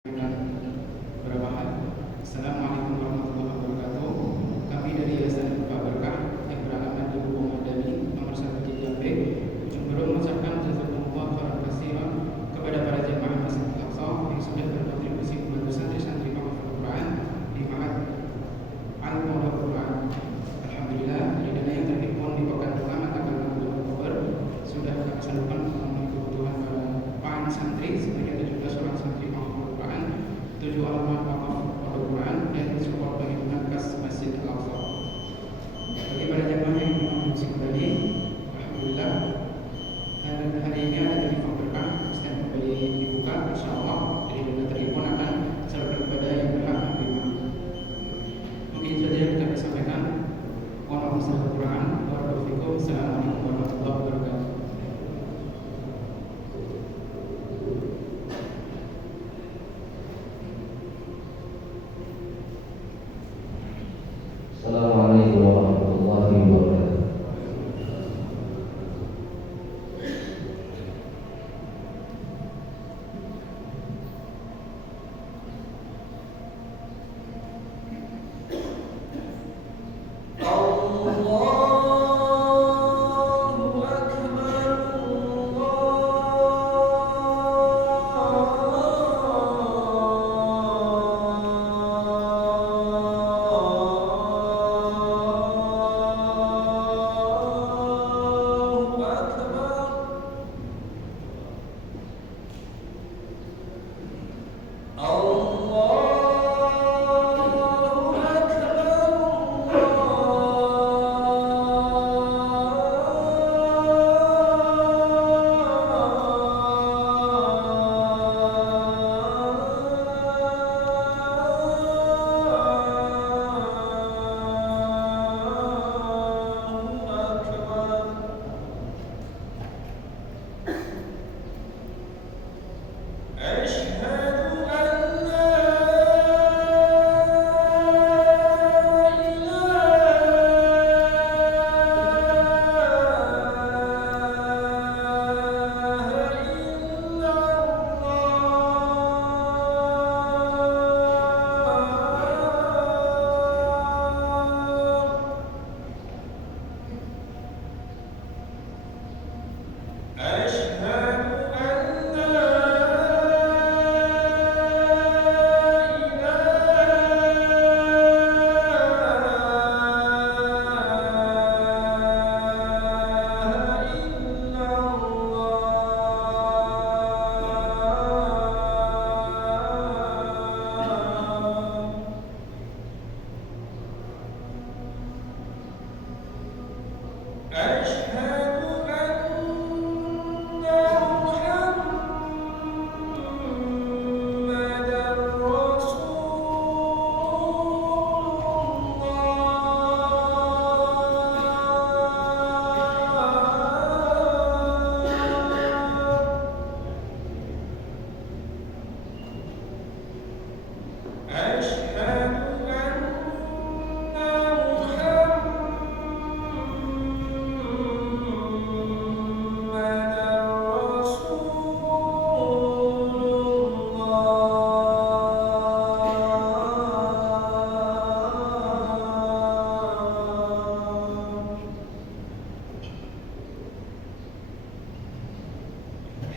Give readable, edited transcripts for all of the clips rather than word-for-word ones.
Assalamualaikum warahmatullahi wabarakatuh. Kami dari Yayasan Al Berkah yang beralamat di Lubuk Madani nomor 1 Jambe, Ujung Berung mengucapkan jazakumullah khairan katsiran kepada para jemaah Masjid Al-Aqsa yang sudah berkontribusi membantu santri-santri penghafal Quran di Ma'had Al-Mu'allaf Quran. Alhamdulillah, dari dana yang terhimpun di pekan pertama tanggal 6 Oktober sudah kami salurkan memenuhi kebutuhan para santri sebanyak 17 orang santri penghafal Quran, 7 alumni Quran dan support bangunan kas Masjid Al-Aqsa. Bagi para jemaah yang masih kembali, alhamdulillah hari ini ada dari Berkah stand kembali dibuka, insyaallah dari dana terhimpun akan salurkan kepada yang berhak menerima. Mungkin saja yang kami sampaikan. Mohon maaf Quran. Assalamualaikum warahmatullahi wabarakatuh. Assalamualaikum warahmatullahi wabarakatuh.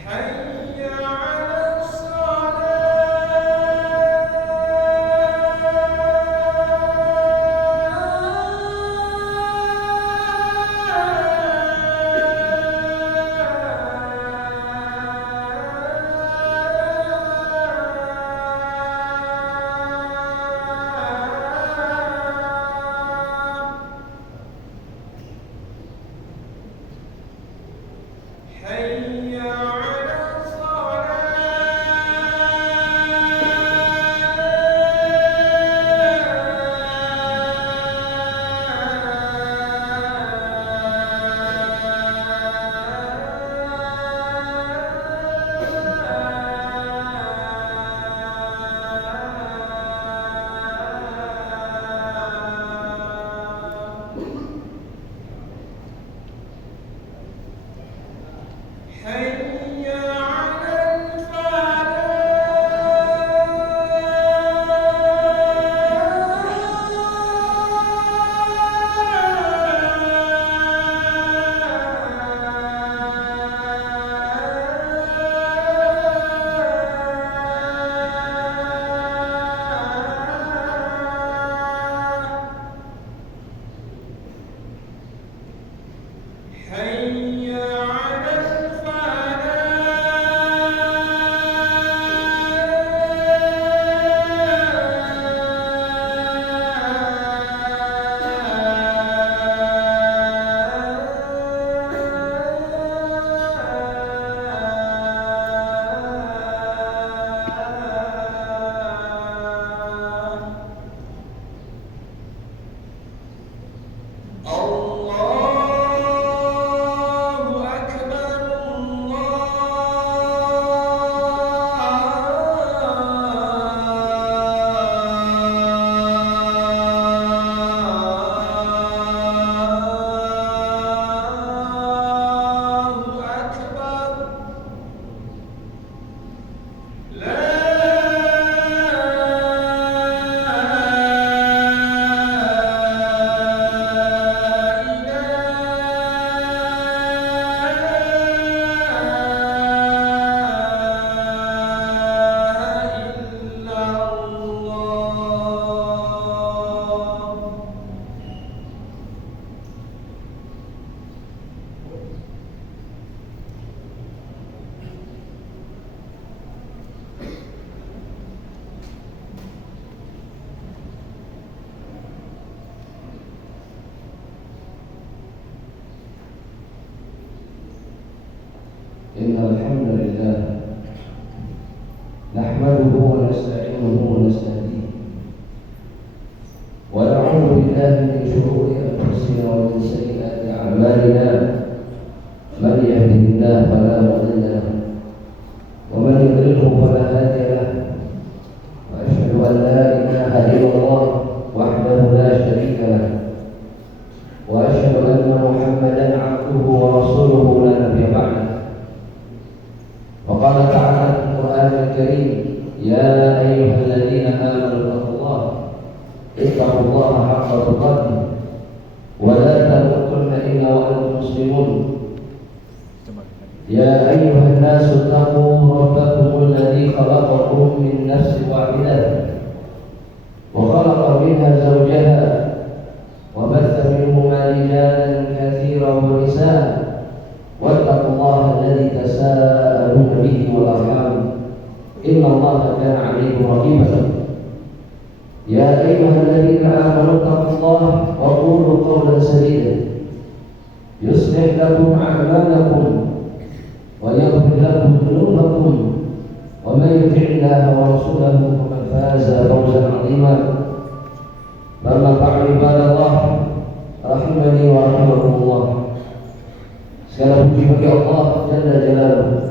حي على الصلاة ونستعينه ونستهديه ونعوذ بالله من شرور أنفسنا ومن سيئات أعمالنا من يهده الله فلا مضل له ومن يضلله فلا هادي له وأشهد أن لا إله إلا الله وحده لا شريك له وأشهد أن محمدا عبده ورسوله لا نبي بعده. وقال تعالى في القرآن الكريم: يا أيها الذين آمنوا اتقوا الله حق تقاته ولا تموتن إلا وأنتم مسلمون. يا أيها الناس اتقوا ربكم الذي خلقكم من نفس واحدة وخلق منها زوجها وبث منهما رجالا كثيرا ونساء واتقوا الله الذي تساءلون به والأرحام إن الله كان عليكم رقيبا. يا أيها الذين آمنوا اتقوا الله وقولوا قولا سديدا يصلح لكم أعمالكم ويغفر لكم ذنوبكم ومن يطع الله ورسوله فقد فاز فوزا عظيما. أما بعد عباد الله رحمني ورحمكم الله. Segala puji bagi Allah Jalla Jalaluhu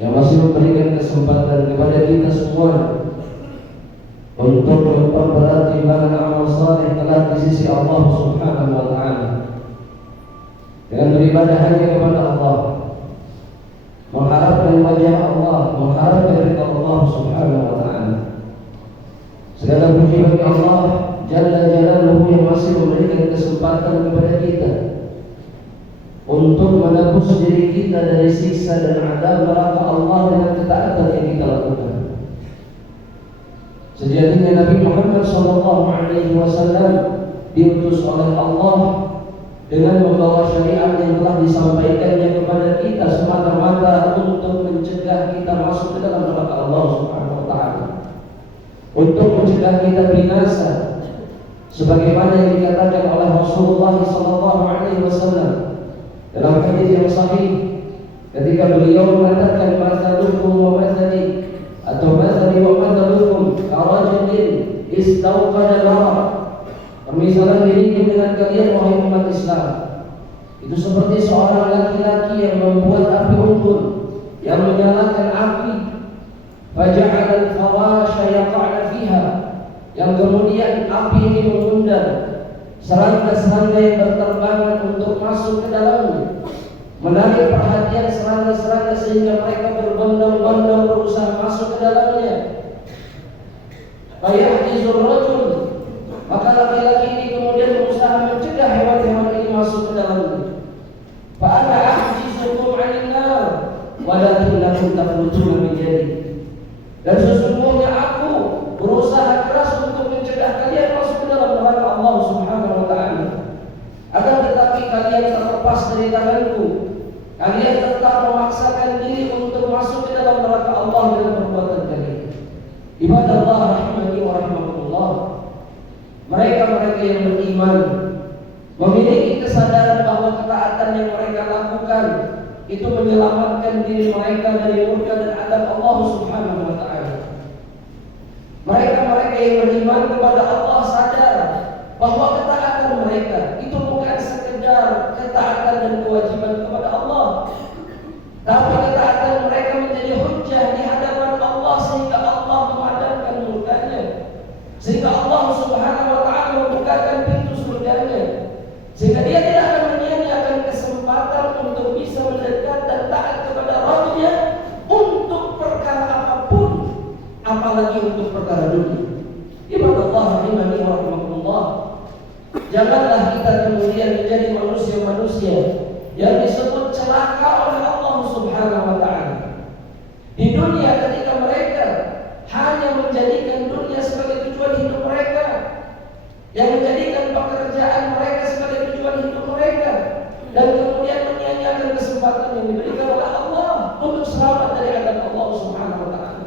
yang masih memberikan kesempatan kepada kita semua untuk memperberat timbangan amal saleh kelak di sisi Allah Subhanahu wa taala dengan beribadah hanya kepada Allah, mengharapkan wajah Allah, mengharapkan ridha Allah Subhanahu wa taala. Segala puji bagi Allah Jalla Jalaluhu yang masih memberikan kesempatan kepada kita untuk menebus diri kita dari siksa dan azab neraka Allah dengan ketaatan yang kita lakukan. Sejatinya Nabi Muhammad SAW diutus oleh Allah dengan membawa syariat yang telah disampaikannya kepada kita semata-mata untuk mencegah kita masuk ke dalam neraka Allah Subhanahu wa taala, untuk mencegah kita binasa, sebagaimana yang dikatakan oleh Rasulullah SAW dalam hadis yang sahih ketika beliau mengatakan mathalukum wa mathali atau mathali wa mathalukum karajulin istauqada nar. Permisalan diriku dengan kalian wahai umat Islam itu seperti seorang laki-laki yang membuat api unggun, yang menyalakan api, faja'ala al-fawasha yaqa'na fiha, yang kemudian api ini mengundang serangga-serangga yang berterbangan untuk masuk ke dalamnya, menarik perhatian serangga-serangga sehingga mereka berbondong-bondong berusaha masuk ke dalamnya. Fayahtizur rajul, maka laki-laki ini kemudian berusaha mencegah hewan-hewan ini masuk ke dalamnya. Fa ana ahjizukum 'anil nar walakinnakum taflutuna min yadi. Dan sesungguhnya aku berusaha keras untuk mencegah kalian masuk ke dalam neraka Allah Subhanahu wa taala. Akan tetapi kalian terlepas dari tanganku. Kalian tetap memaksakan diri untuk masuk ke dalam neraka Allah dengan perbuatan kalian. Ibadah Allah rahimani wa rahimakumullah. Mereka-mereka yang beriman memiliki kesadaran bahwa ketaatan yang mereka lakukan itu menyelamatkan diri mereka dari murka dan azab Allah Subhanahu wa taala. Mereka-mereka yang beriman kepada Allah sadar bahwa ketaatan mereka itu bukan sekedar ketaatan dan kewajiban kepada Allah, tapi ketaatan mereka menjadi hujjah di hadapan Allah sehingga Allah memadamkan murkanya, sehingga Allah Subhanahu wa taala membukakan pintu surganya, sehingga dia tidak akan menyia-nyiakan kesempatan untuk bisa mendekat dan taat kepada Rabb-Nya untuk perkara apapun, apalagi untuk perkara dunia. Ibadah Allah rahimani wa rahimakumullah. Janganlah kita kemudian menjadi manusia-manusia yang disebut celaka oleh Allah Subhanahu wa taala di dunia ketika mereka hanya menjadikan dunia sebagai tujuan hidup mereka, yang menjadikan pekerjaan mereka sebagai tujuan hidup mereka, dan kemudian menyia-nyiakan kesempatan yang diberikan oleh Allah untuk selamat dari azab Allah Subhanahu wa taala.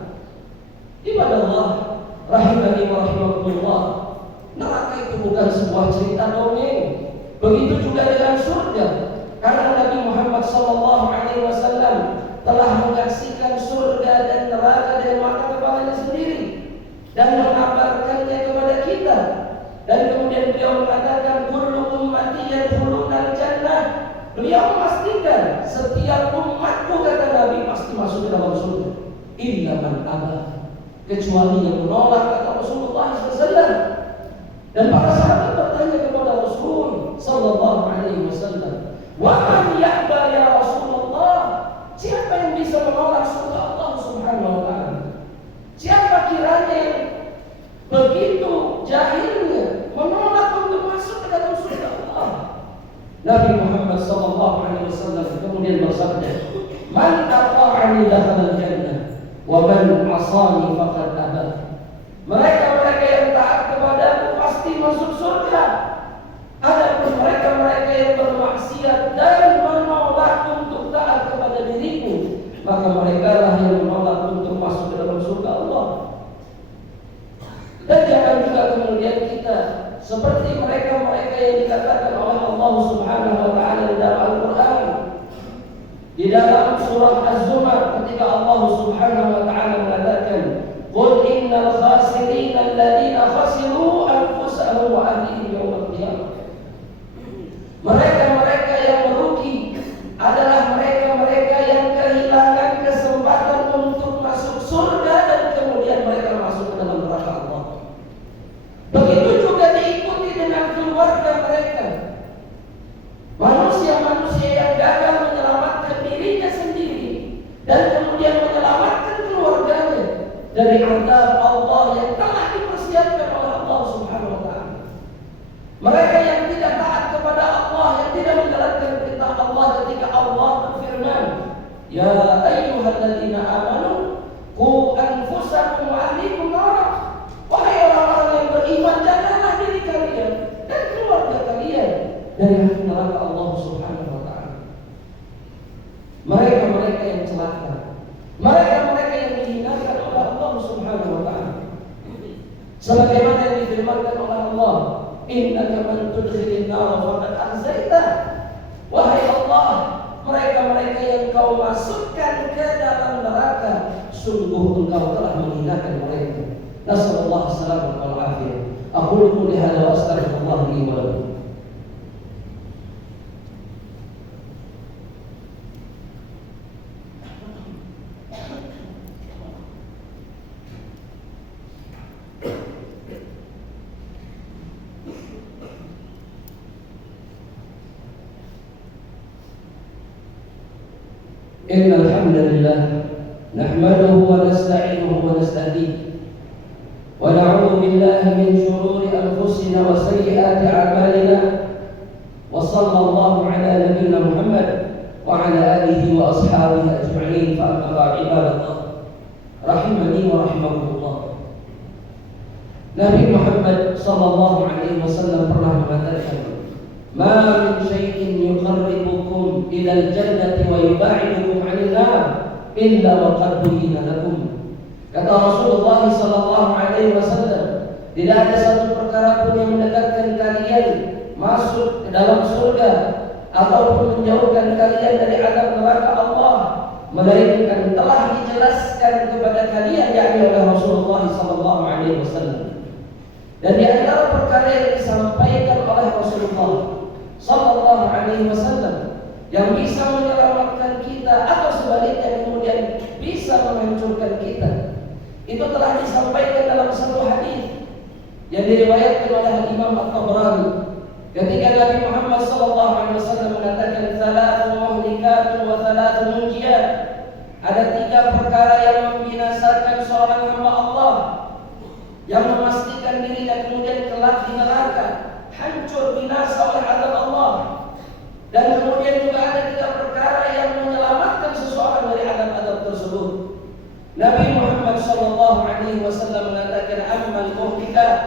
Ibadah Allah rahimani wa rahimakumullah. Neraka itu bukan sebuah cerita dongeng. Begitu juga dengan surga. Karena Nabi Muhammad SAW telah menyaksikan surga dan neraka dari mata kepalanya sendiri dan mengabarkannya kepada kita. Dan kemudian beliau mengatakan kullu ummati yadkhuluna al-jannah. Beliau memastikan setiap umatku, kata Nabi, pasti masuk ke dalam surga. Illa man aba, kecuali yang menolak, kata Rasulullah SAW. Dan para sahabat bertanya kepada Rasul sallallahu alaihi wasallam, "Wa man ya'ba ya Rasulullah?" Siapa yang bisa menolak surga Allah Subhanahu wa taala? Siapa kiranya yang begitu jahilnya menolak untuk masuk ke dalam surga Allah? Nabi Muhammad sallallahu alaihi wasallam kemudian bersabda, "Man ata'ani dakhala al-jannah wa man 'asani faqad aba." Mereka yang taat kepadaku pasti masuk surga. Adapun mereka yang bermaksiat dan menolak untuk taat kepada diriku, maka mereka lah yang menolak untuk masuk ke dalam surga Allah. Dan jangan juga kemudian kita seperti mereka yang dikatakan oleh Allah Subhanahu wa taala di dalam Al-Qur'an. Di dalam surah Az-Zumar ketika Allah Subhanahu wa taala mengatakan, "Qul innal khasirina alladziina khasiru anfusahum wa ahlihim yaumil qiyamah." Mereka yang merugi adalah mereka yang kehilangan kesempatan untuk masuk surga dan kemudian mereka masuk ke dalam neraka Allah. Begitu juga diikuti dengan keluarga mereka. Manusia-manusia yang gagal menyelamatkan dirinya sendiri dan kemudian menyelamatkan keluarganya dari azab Allah yang telah dipersiapkan oleh Allah Subhanahu wa taala. Mereka yang tidak taat kepada Allah, yang tidak menjalankan perintah Allah ketika Allah berfirman, "Ya ayyuhalladzina amanu qu anfusakum wa ahlikum nara." Wahai orang-orang yang beriman, jagalah diri kalian dan keluarga kalian dari api neraka Allah Subhanahu wa taala. Mereka yang celaka, mereka yang dihinakan oleh Allah Subhanahu wa taala. Sebagaimana yang difirmankan oleh Allah, "Innaka man tudkhilin nar faqad akhzaita." Wahai Allah, mereka yang kau masukkan ke dalam neraka, sungguh engkau telah menghinakan mereka. Nasallallahu alaihi wal afiyah. Aqulu qouli hadza wa astaghfirullah li wa lakum. Innal hamdalillah nahmaduhu wa nasta'inuhu wa nasta'dinuhu wa na'udzu billahi min shururi anfusina wa sayyiati a'malina wa sallallahu ala nabiyyina Muhammad wa ala alihi wa ashabihi ajma'in. Fa amma ba'd, ibadallah rahimani wa rahimakumullah. Nabi Muhammad sallallahu alaihi wasallam pernah mengatakan, "Ma min syai'in yuqarribukum ila al-jannati wa yub'idukum 'anil nar illa wa qad buyyina lakum." Kata Rasulullah sallallahu alaihi wasallam, tidak ada satu perkara pun yang mendekatkan kalian masuk ke dalam surga ataupun menjauhkan kalian dari azab neraka Allah, melainkan telah dijelaskan kepada kalian yakni oleh Rasulullah sallallahu alaihi wasallam. Dan di antara perkara yang disampaikan oleh Rasulullah sallallahu alaihi wasallam yang bisa menyelamatkan kita atau sebaliknya kemudian bisa menghancurkan kita, itu telah disampaikan dalam satu hadis yang diriwayatkan oleh Imam At-Tabrani ketika Nabi Muhammad sallallahu alaihi wasallam mengatakan, "Thalathu muhlikatun wa thalathu munjiyat." Ada 3 perkara yang membinasakan seorang hamba Allah, yang memastikan dirinya kemudian kelak di neraka, hancur binasa oleh azab Allah. Dan kemudian juga ada 3 perkara yang menyelamatkan seseorang dari azab-azab tersebut. Nabi Muhammad sallallahu alaihi wasallam mengatakan, "Ammal muhlikat."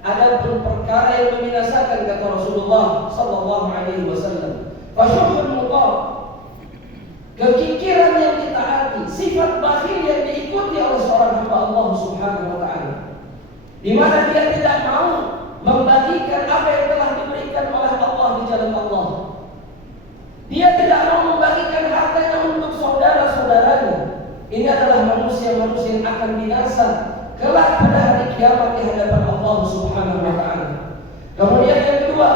Adapun perkara yang membinasakan, kata Rasulullah sallallahu alaihi wasallam, "Fasyuhul mutab." Kekikiran yang ditaati, sifat bakhil yang diikuti oleh seorang hamba Allah Subhanahu wa taala, di mana dia tidak mau membagikan apa yang telah diberikan oleh Allah di jalan Allah. Dia tidak mau membagikan hartanya untuk saudara-saudaranya. Ini adalah manusia-manusia manusia yang akan binasa kelak pada hari kiamat di hadapan Allah Subhanahu wa taala. Kemudian yang kedua,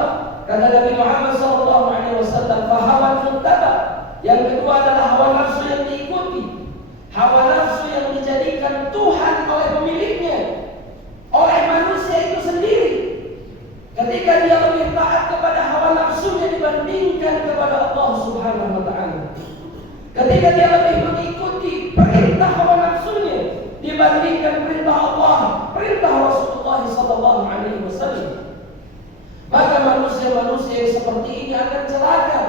kata Nabi Muhammad SAW, fahawan muttaba. Yang kedua adalah hawa nafsu yang diikuti, hawa nafsu yang dijadikan Tuhan oleh pemiliknya, oleh manusia itu sendiri. Ketika dia lebih taat kepada hawa nafsunya dibandingkan kepada Allah Subhanahu wa taala. Ketika dia lebih mengikuti perintah hawa nafsunya dibandingkan perintah Allah, perintah Rasulullah SAW, maka manusia-manusia yang seperti ini akan celaka.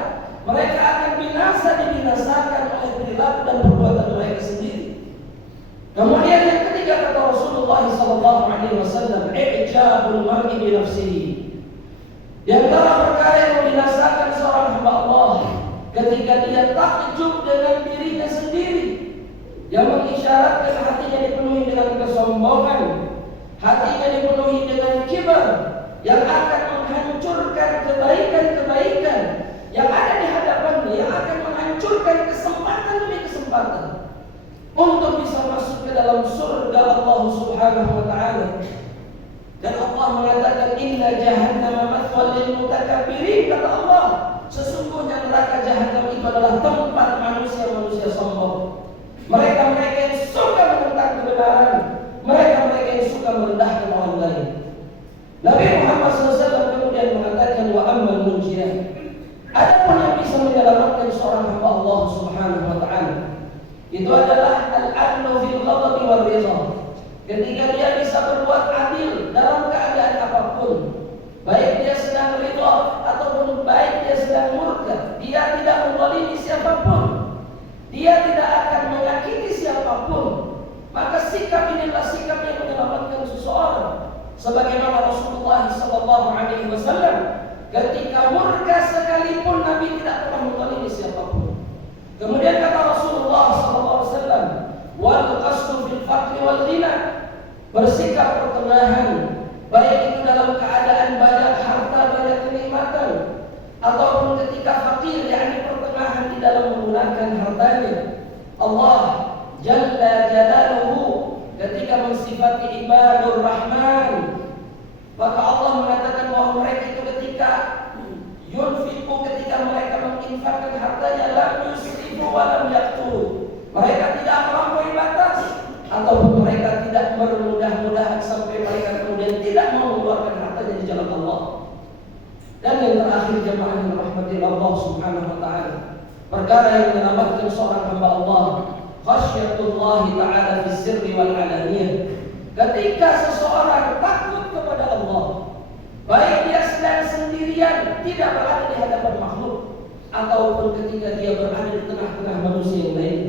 Mereka akan dibinasakan oleh perilaku dan perbuatan mereka sendiri. Kemudian yang ketiga kata Rasulullah SAW, i'jabul mar'i bi nafsihi. Di antara perkara yang membinasakan seorang hamba Allah ketika dia takjub dengan dirinya sendiri, yang mengisyaratkan hatinya dipenuhi dengan kesombongan, hatinya dipenuhi dengan kibar, yang akan menghancurkan kebaikan-kebaikan yang ada di hadapannya, yang akan menghancurkan kesempatan demi kesempatan untuk bisa masuk ke dalam surga Allah Subhanahu wa taala. Dan Allah mengatakan inna jahannama mathwal lil mutakabbirin, kata Allah, sesungguhnya neraka jahanam itu adalah tempat manusia-manusia sombong. Mereka-mereka yang suka menentang kebenaran, mereka-mereka yang suka merendahkan orang lain. Nabi Muhammad SAW kemudian mengatakan wa ammal munjiyah. Adapun yang bisa menyelamatkan seorang hamba Allah Subhanahu wa taala itu adalah al-adlu fil ghadabi wal ridha. Ketika dia bisa berbuat adil dalam keadaan apapun, baik dia sedang ridha ataupun baik dia sedang murka, dia tidak menzalimi siapapun, dia tidak akan menyakiti siapapun, maka sikap inilah sikap yang menyelamatkan seseorang. Sebagaimana Rasulullah SAW ketika murka sekalipun Nabi tidak pernah menzalimi siapapun. Kemudian kata Rasulullah SAW, wal qasdu fil faqri wal ghina, bersikap pertengahan, baik itu dalam keadaan banyak harta, banyak kenikmatan, ataupun ketika fakir, yakni pertengahan di dalam menggunakan hartanya. Allah Jalla Jalaluhu ketika mensifati ibadur Rahman, maka Allah mengatakan bahwa mereka itu ketika yunfiqu, ketika mereka menginfakkan hartanya, lam yusrifu wa lam yaqtu, mereka tidak melampaui batas, ataupun mereka tidak bermudah-mudahan sampai mereka kemudian tidak mau mengeluarkan hartanya di jalan Allah. Dan yang terakhir jemaah yang dirahmati Allah Subhanahu wa taala, perkara yang menyelamatkan seorang hamba Allah, khasyatullah taala fi sirri wal alaniyah. Ketika seseorang takut kepada Allah, baik dia sedang sendirian tidak berada di hadapan makhluk, ataupun ketika dia berada di tengah-tengah manusia yang lain.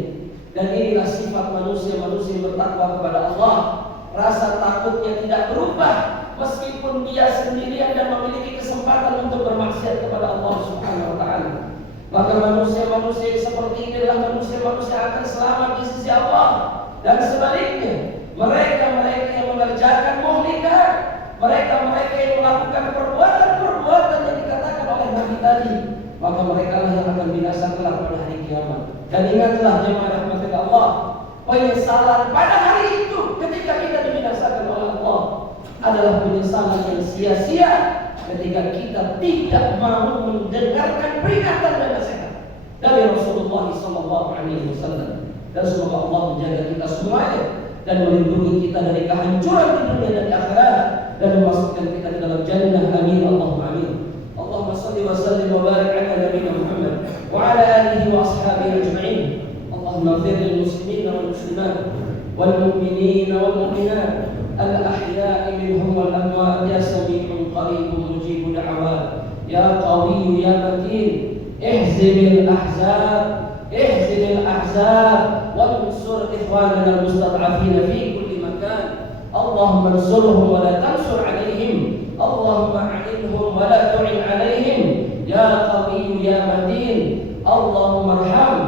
Dan inilah sifat manusia-manusia yang bertakwa kepada Allah. Rasa takutnya tidak berubah meskipun dia sendirian dan memiliki kesempatan untuk bermaksiat kepada Allah Subhanahu wa taala. Maka manusia-manusia seperti ini adalah manusia-manusia yang akan selamat di sisi Allah. Dan sebaliknya, mereka-mereka yang mengerjakan muhlikat, mereka-mereka yang melakukan perbuatan-perbuatan yang dikatakan oleh Nabi tadi, maka mereka lah yang akan binasa kelak pada hari kiamat. Dan ingatlah jemaah rahmat Allah, penyesalan pada hari itu ketika kita dibinasakan oleh Allah adalah penyesalan yang sia-sia ketika kita tidak mau mendengarkan peringatan dan nasihat dari Rasulullah SAW. Dan semoga Allah menjaga kita semuanya dan melindungi kita dari kehancuran di dunia dan di akhirat, dan memasukkan kita ke dalam jannah. Amin Allahumma amin. Allahumma salli wa sallim wa barik ala nabiyina Muhammad wa ala alihi wa ashabihi ajma'in. Allahumma ighfir lil muslimina wal muslimat wal mu'minina wal mu'minat al ahya'i minhum wal amwat, ya sami'un qaribun mujibud da'awat, ya qawiyyu ya matin, ihzimil ahzab wansur ikhwanana al-mustad'afina fi kulli makan. Allahumma ansurhum wa la tansur alaihim, Allahumma a'inhum wa la tu'in alaihim, ya qawiyyu ya matin. Allahumma arham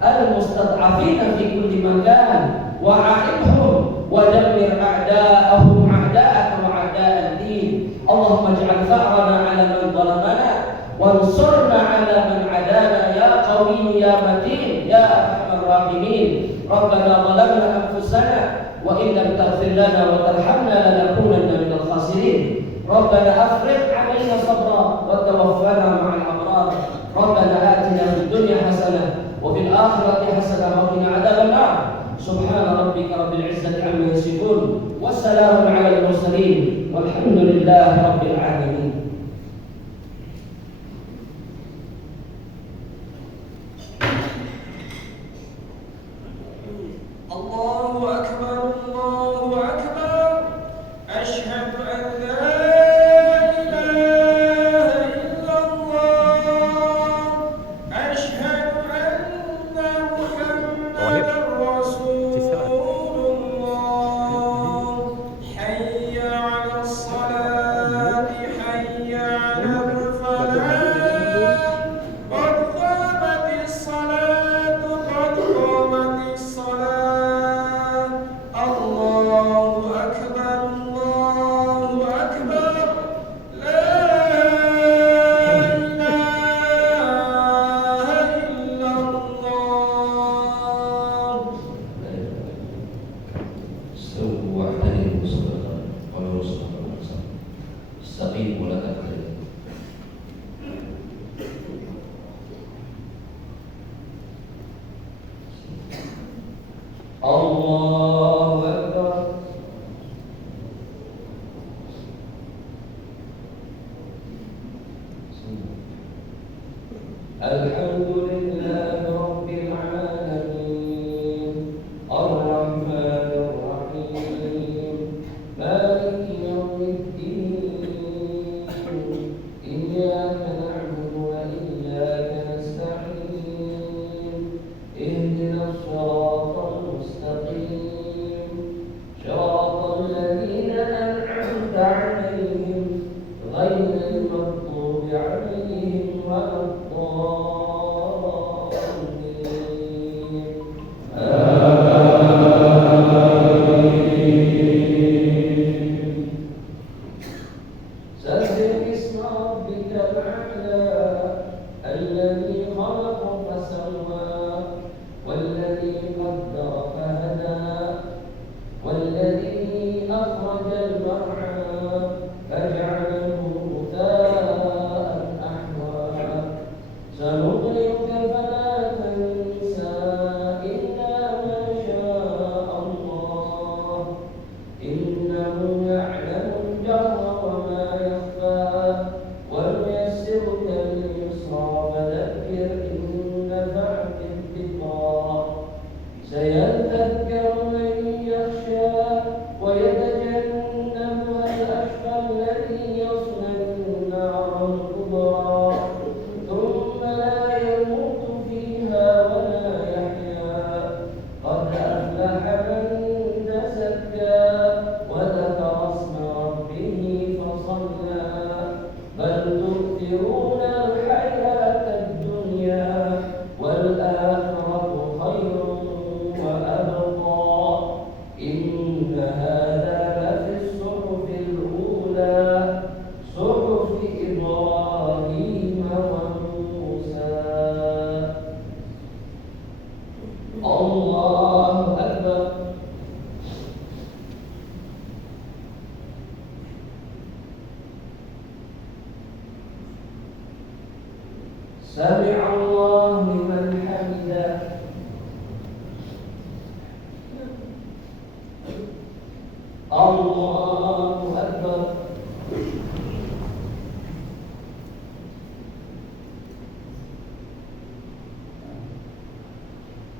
al-mustad'afina fi kulli makan wa a'inhum wa dammir a'da'ahum a'da'aka wa a'da'ad din. Allahumma ij'al tha'rana 'ala man zalamana wansurna 'ala man 'adana, ya qawiyyu ya matin ya arhamar rahimin. Rabbana zalamna anfusana لنا وترحمنا لنكونن من الخاسرين. ربنا أفرغ علينا صبرا وتوفنا مع الأبرار. ربنا آتنا في الدنيا حسنة وفي الآخرة حسنة وقنا عذاب النار. سبحان ربك رب العزة عما يصفون والسلام على المرسلين والحمد لله رب العالمين. الله أكبر الله أكبر أشهد أن لا إله إلا الله أشهد أن محمدا رسول الله حي على الصلاة حي على الفلاح قد قامت الصلاة قد قامت الصلاة الله أكبر الله أكبر لا إله إلا الله. استووا واعتدلوا صدقا ولو صدقا استقيموا ولا تختلفوا. الله أكبر. الحمد لله رب العالمين الرحمن الرحيم مالك يوم الدين إياك نعبد وإياك نستعين اهدنا الصراط المستقيم صراط الذين أنعمت عليهم غير المغضوب عليهم ولا الضالين. سبح اسم ربك الأعلى الذي خلق فسوى والذي قدر فهدى والذي أخرج المرعى فجعله غثاء أحوى سنقرئك فلا تنسى إلا ما شاء الله إنه يعلم الجهر وما يخفى ونيسرك لليسرى فذكر إن نفعت الذكرى سيذكر من يخشى ويتجنبها الأشقى الذي يصلى النار الكبرى ثم لا يموت فيها ولا يحيا قد أفلح من تزكى وذكر اسم ربه فصلى بل تؤثرون الحياة الدنيا والآخرة خير وأبقى إن هذا لفي الصحف الأولى صحف إبراهيم وموسى. الله أكبر. سمع الله لمن حمده. الله أكبر.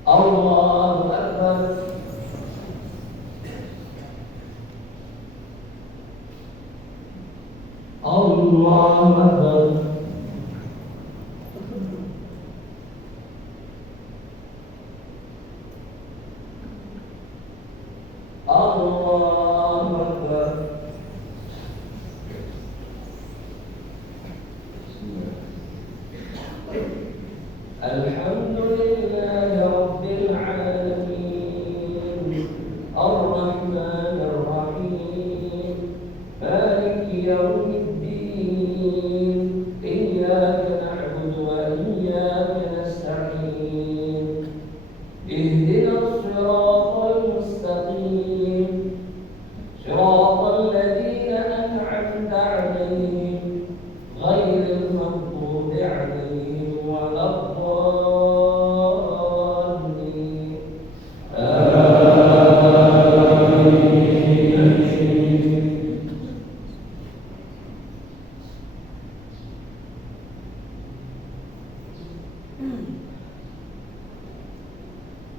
الله أكبر. الله أكبر. الله أكبر. الحمد لله رب العالمين الرحمن الرحيم مالك يوم الدين صراط الذين أنعمت عليهم غير المغضوب عليهم ولا الضالين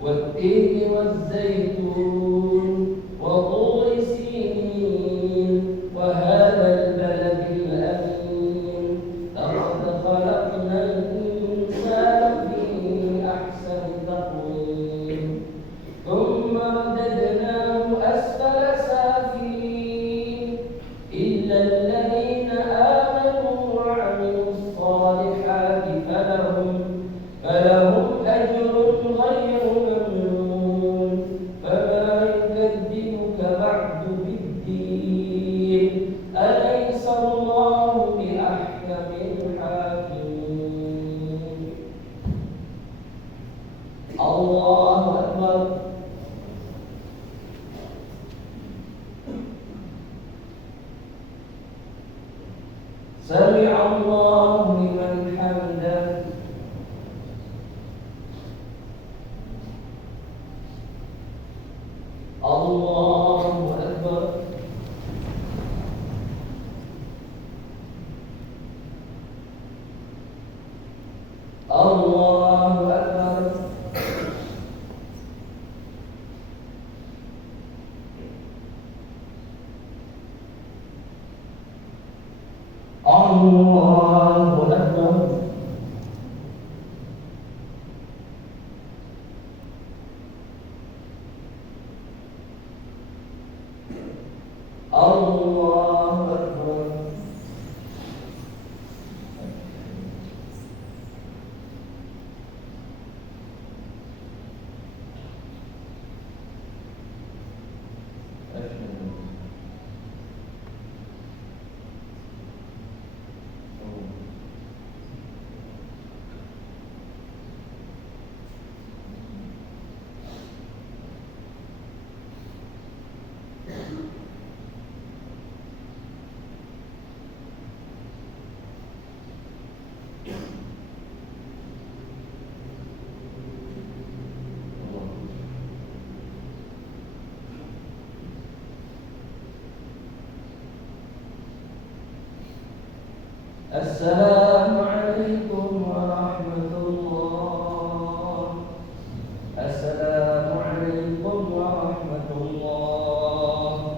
والتين والزيتون وطور سينين وهذا البلد الأمين لقد خلقنا الإنسان في أحسن تقويم ثم رددناه أسفل سافلين إلا الذين آمنوا وعملوا الصالحات فلهم أجر غير ممنون فما يكذبك بعد بالدين أليس الله بأحكم الحاكمين الله أكبر سمع الله لمن حمده الله أكبر الله أكبر الله أكبر الله أكبر السلام عليكم ورحمة الله السلام عليكم ورحمة الله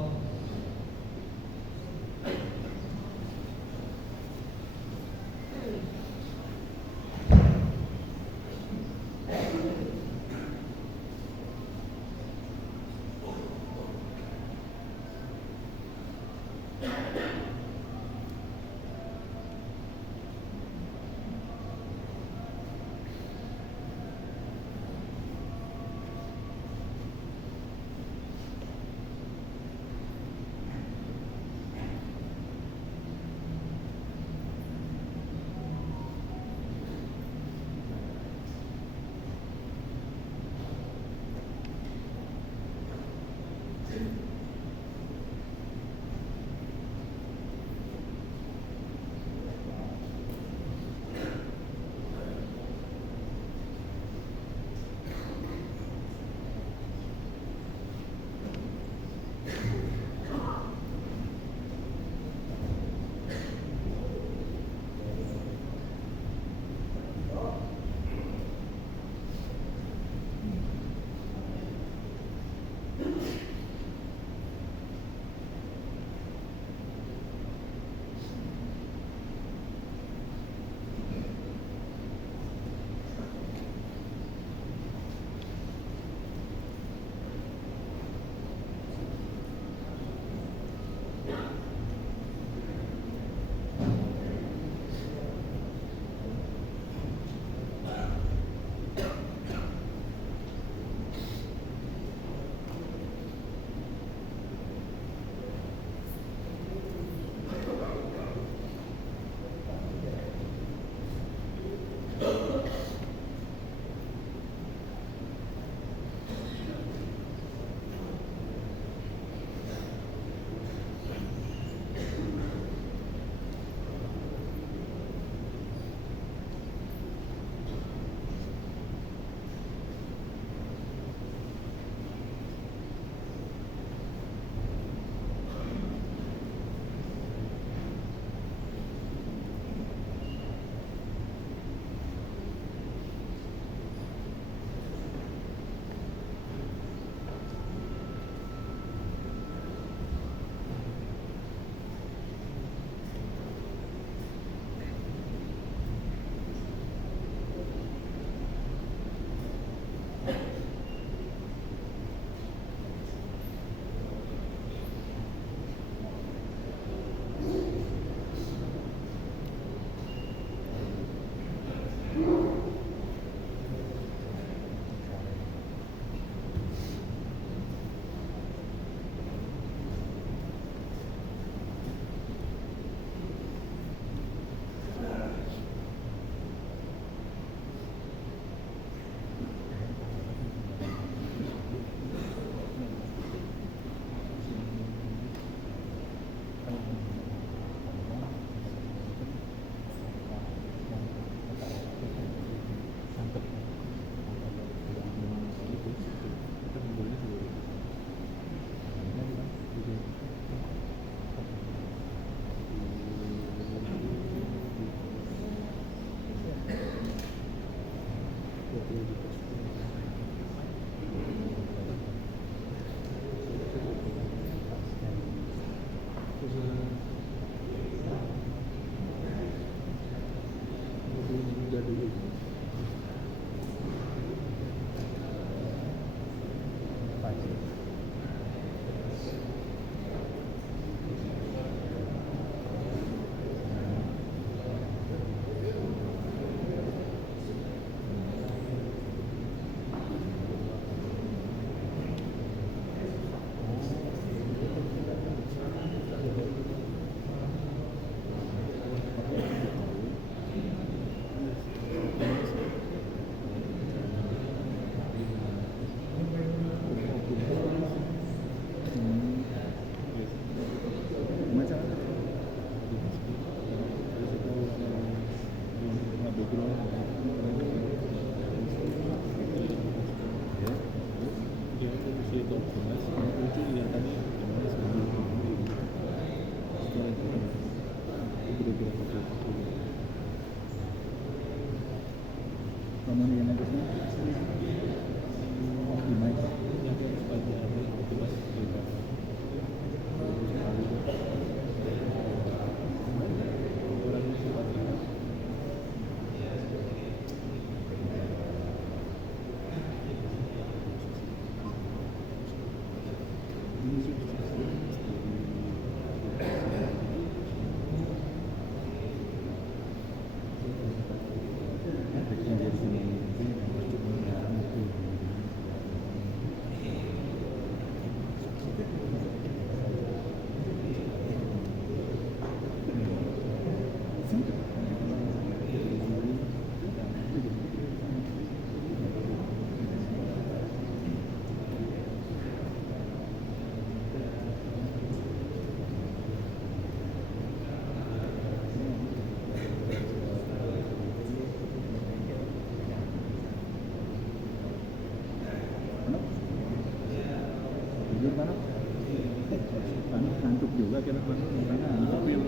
Ngantuk juga kira makanya ambil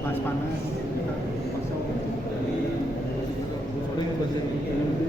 pas panas kita pasang sore